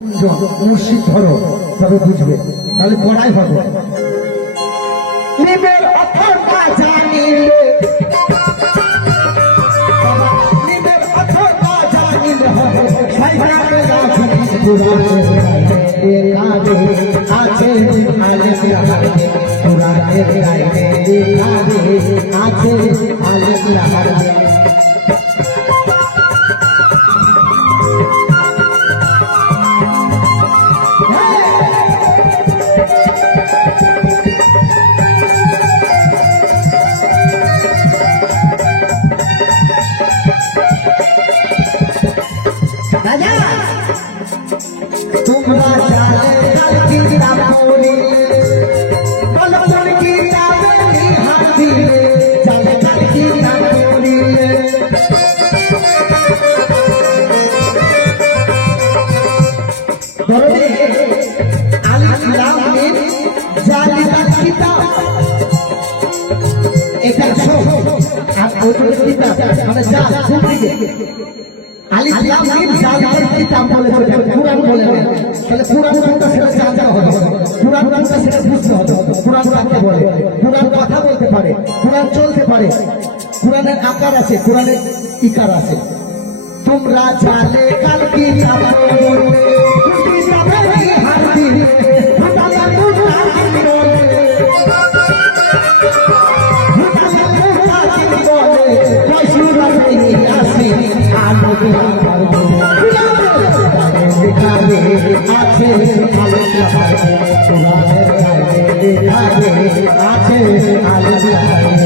মুর্শিদ ধরো তবে বুঝবে, তাহলে পড়াই হবে। নিবের অথর্বা জানিলে, নিবের অথর্বা জানিলে সাইবারে রাখি কুরআনের গায়ে আছে আলেম লাহারে, কুরআনের গায়ে আছে আলেম লাহারে। তোমরা জানে কালকি রামনি বলবুল কি যাবে নিহাতি জানে কালকি রামনি ধরে আলিফ লাম মিম জালিকাল কিতাব, এটা সব আর ওই কিতাব মানে যা শুনতে আলিফ লাম মিম জালিকাল কিতাব বলে কুরআন বলে, তাহলে কুরআন কোনটা সেটা জানতে হবে, কুরআন কোনটা সেটা বুঝতে হবে। কুরআন কাকে বলে? কুরআন কথা বলতে পারে, কুরআন চলতে পারে, কুরআনের আকার আছে, কুরআনের ইকার আছে। তোমরা জানে কাল কি যাবে তুমি যাবে হাতি ফাটা মুতা বলে, কয়সুরা নেই আসে আলোক আমার দেখাবে আছে আলোক লাহারে, কুরআনের গায়ে দেখাবে আছে আলোক লাহারে।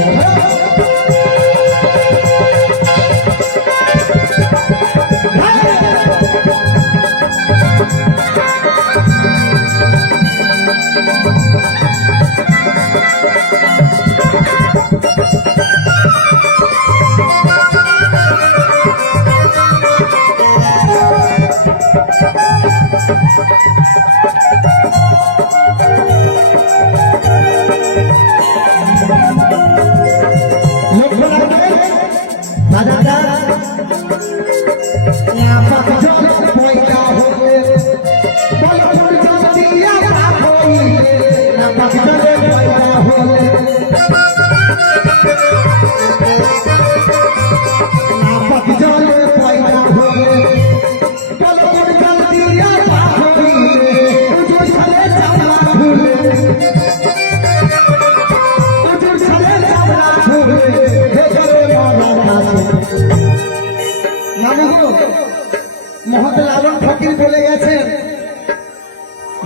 মহাদেব আলম ফকির বলে গেছেন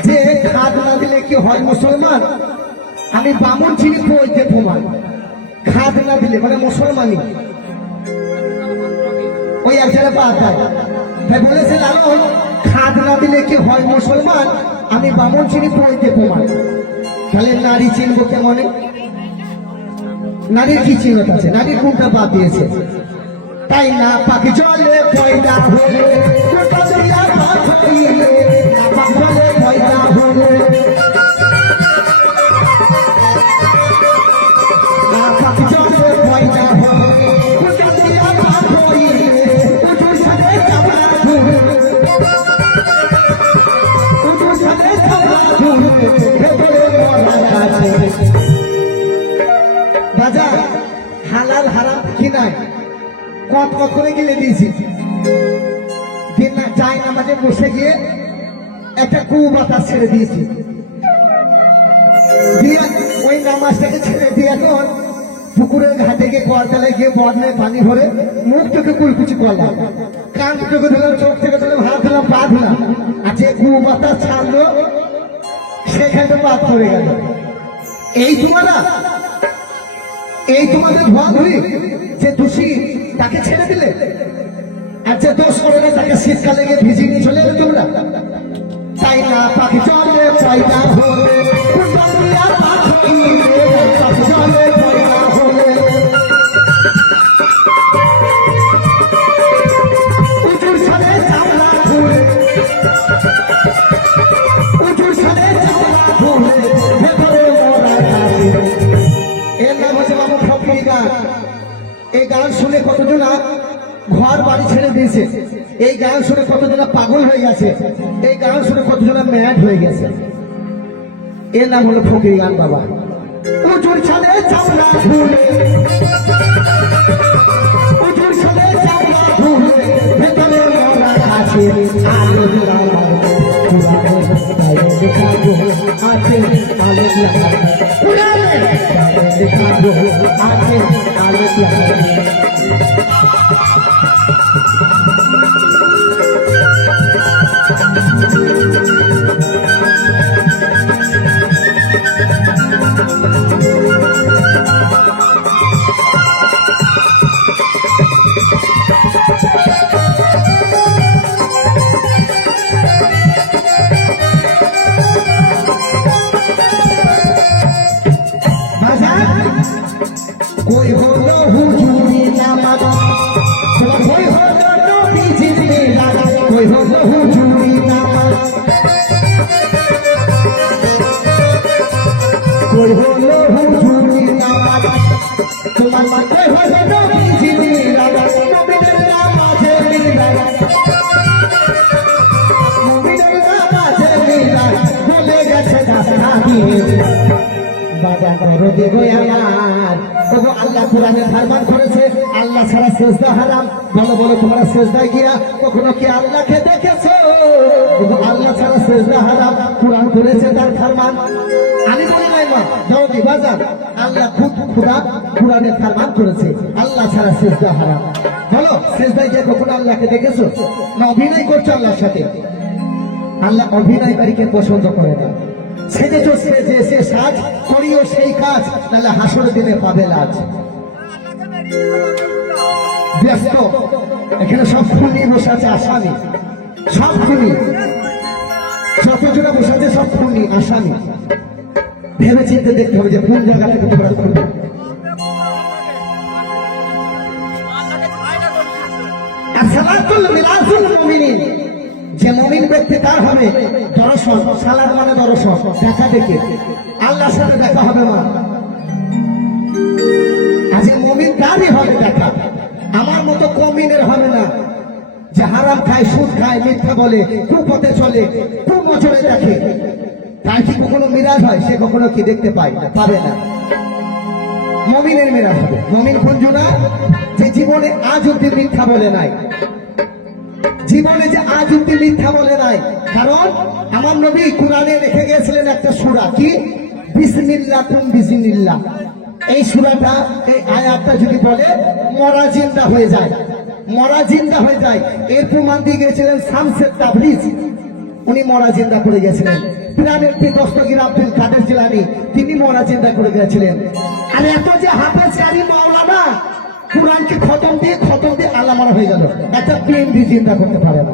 যে খাদ না দিলে কি হয় মুসলমান, আমি বামুন চিনি পড়তে প্রমাণ। খাদ না দিলে মানে মুসলমানই ওই এক জায়গায় পাওয়া যায়। তাই বলেছেন আলম খাদ না দিলে কি হয় মুসলমান, আমি বামুন চিনি পড়তে প্রমাণ। তাহলে নারী চিনবো কেমনে? নারীর কি চিহ্নত আছে? নারীর কোনটা বাদ দিয়েছে? তাই না পাখি জলে পয়দা হলে জলে পয়দা হলে পাখি জলে পয়দা রাজা হালাল হারাম কি নাই কত করে গেলে দিয়েছি। দিন না চাই নামাজে বসে গিয়ে একটা বাতাস ছেড়ে দিয়েছি, দিয়ে ওই নামাজটাকে ছেড়ে দিয়ে এখন পুকুরের ঘাটে গিয়ে কলতলায় গিয়ে বর্ণায় পানি ভরে মুখ থেকে কুলকুচি করলাম, কান থেকে ধরলাম, চোখ থেকে ধরলাম, হাত ধরলাম, পা ধরলাম, আর যে বাতাস ছাড়লো সেখানে বাদ পড়ে গেল। এই তোমাদের ধোয়া ধরি যে দোষী তাকে ছেড়ে দিলে, আর যে দোষ করে না তাকে শীতকালে গিয়ে ভিজিয়ে নিয়ে চলে এলে তোমরা। তাই না পাখি চলে পয়দা হলে পাখি চলে পয়দা হলে উঁচুর সালে চাওলা ফুলে, উঁচুর সালে চাওলা ফুলে ভেতরে মরা কাছে। এর নাম হচ্ছে বাবু ফকির গান। এই গান শুনে কতজন ঘর বাড়ি ছেড়ে দিয়েছে, এই গান শুনে কতজন পাগল হয়ে গেছে। এই গান শুনে কতজন ম্যাড হয়ে গেছে। এর নাম হলো ফকির গান বাবা। উজুর ছাদে চামড়া ঝুলে, উজুর ছাদে চামড়া ঝুলে, ভেতরে মরা আছে আলো জ্বালা, আলো দেখাবো আছে আলো জ্বালা, দেখাবো আছে আলো জ্বালা। कोई हो लो हुजूरी नामक, कोई हो लो नबीजी मिलाद, कोई हो लो हुजूरी नामक, कोई हो लो हुजूरी नामक, तुम्हारा कोई हो लो नबीजी मिलाद, नबीजी नामाजे मिलाद, नबीजी नामाजे मिलाद, बोले गए दास्तानी বাবা করো দেবো আমার। ওগো আল্লাহ কোরআনে ফরমান করেছে আল্লাহ ছাড়া সেজদা হারাম। বলো বলো তোমরা সেজদায় গিয়া কখনো কি আল্লাহকে দেখেছো? ওগো আল্লাহ ছাড়া সেজদা হারাম, কোরআন করেছে তার ফরমান। আমি বলি নাই মা যাও দি বাজার, আল্লাহ খুব কোরআনে ফরমান করেছে আল্লাহ ছাড়া সেজদা হারাম। বলো সেজদায় গিয়ে কখনো আল্লাহকে দেখেছো? না অভিনয় করছো আল্লাহর সাথে? আল্লাহ অভিনয়কারীকে পছন্দ করে না। সেজেছো সেজে সে সাজ, করিও সেই কাজ, তাহলে হাসর দিনে পাবে লাজ। ব্যস্ত এখানে সব খুনি বসে আছে, আসামি সব খুনি, যতজনা বসে আছে সব খুনি আসামি। ভেবে চিন্তে দেখতে হবে যে কোন জায়গা থেকে তোমরা করবে। সালাতুল মিলাদুল মুমিনিন, যে মুমিন ব্যক্তি তার হবে দর্শন। সালাত মানে দর্শন, দেখা দেখে আল্লাহর সাথে দেখা হবে মা। আজ মুমিন তারই হবে দেখা, আমার মতো কমিনের হবে না যে হারাম খায়, সুদ খায়, মিথ্যা বলে, কুপথে চলে, কুমচরে দেখে। তাই কি কখনো মিরাজ হয়? সে কখনো কি দেখতে পায়? পাবে না। মুমিনের মিরাজ হবে। মুমিন কোন জনা? যে জীবনে আজ অব্দি মিথ্যা বলে নাই, জীবনে যে আজ অব্দি মিথ্যা বলে নাই। কারণ আমার নবী কোরআনে রেখে গিয়েছিলেন একটা সূরা, কি বিসমিল্লাহ তুম বিসমিল্লাহ। এই সূরাটা, এই আয়াতটা যদি বলে মরা জিন্দা হয়ে যায়, মরা জিন্দা হয়ে যায়। এর প্রমাণ দিয়ে গিয়েছিলেন শামসে তাবরিজ, উনি মরা জিন্দা করে গেছিলেন। পিরানের দস্তগীর আব্দুল কাদের জিলানী, তিনি মরা জিন্দা করে গেছিলেন। আর এত যে হাফেজ আলী মাওলানা কোরআনকে খতম দিয়ে আলামারা হয়ে গেল, একটা পিএমডি চিন্তা করতে পারে না।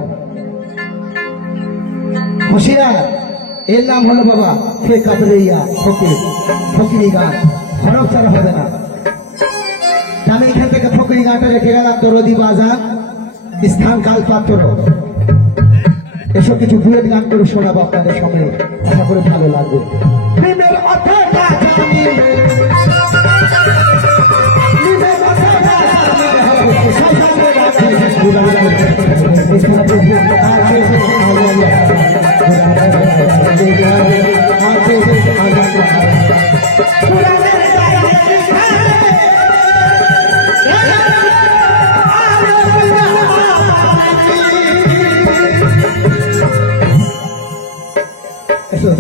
হুঁশিয়ার, এর নাম হলো বাবা ফে কাদরিয়া, ফকিরি গান। হরফ ছাড়া হবে না। আমি এখান থেকে ফকিরি গানটা রেখে গেলাম। দরদি বাজান, স্থান কাল পাত্র, এসব কিছু বুয়েট গান করে শোনাবো আপনাদের সঙ্গে, আশা করে ভালো লাগবে। Eso es